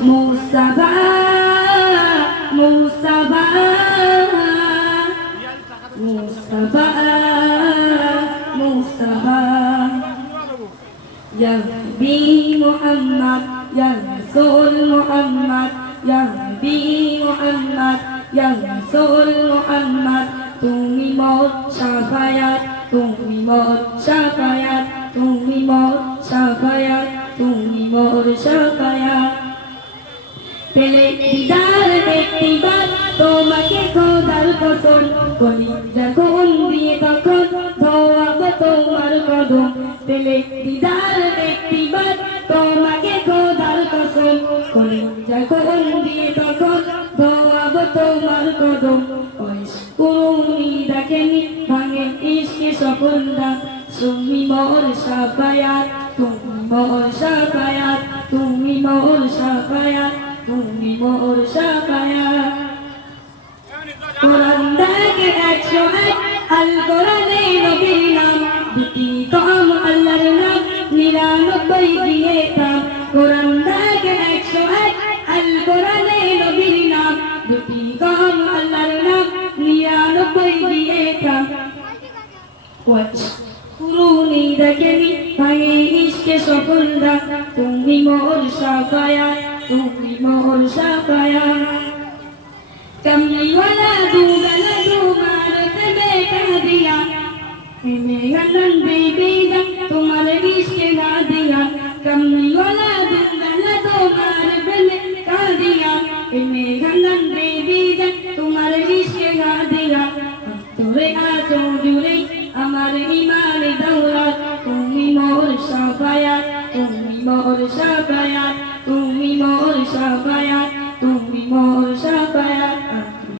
মুস্তাফা মুস্তাফা মুস্তাফা মুস্তাফা ইয়া নবী মুহাম্মদ ইয়া রাসূল মুহাম্মদ ইয়া নবী মুহাম্মদ ইয়া রাসূল মুহাম্মদ তুমি মোর শাফায়াত তুমি মোর শাফায়াত তুমি মোর শাফায়াত তুমি মোর শাফায়াত পেলে দিদার একটিবার তোমাকে খোদার কসম কলিজা কোন দিয়ে তখন ধোয়াবো তোমার কদম পেলে দিদার একটিবার তোমাকে খোদার কসম কলিজা কোন দিয়ে তখন ধোয়াবো তোমার কদম কুরুনি দেখেনি ভাঙে ইশকে সকল দাম তুমি মোর শাফায়াত তুমি মোর শাফায়াত তুমি মোর শাফায়াত তুমি মোর শাফায়াত কোরআন দেখে 101 আল কোরআনে নবীর নাম দুটি কম আল্লাহর নাম 99 দিয়ে থাম কোরআন দেখে 101 আল কোরআনে নবীর নাম দুটি কম আল্লাহর নাম 99 দিয়ে থাম কুরুনি দেখেনি ভাঙে ইশকে সকল দাম তুমি মোর শাফায়াত তুমি মোর শাফায়াত कमली वाला मारते बेटा दिया मैं गलन बेबी जा तुम्हारे रिश्ते गा दिया कमली वाला मारते बेटा दिया मैं गलन बेबी जा तुम्हारे रिश्ते गा दिया तोरे आँचो जुड़े हमारे ईमान दौलत तुम्ही मोर शाफायात तुम्ही मोर शाफायात तुम्ही मोर शाफायात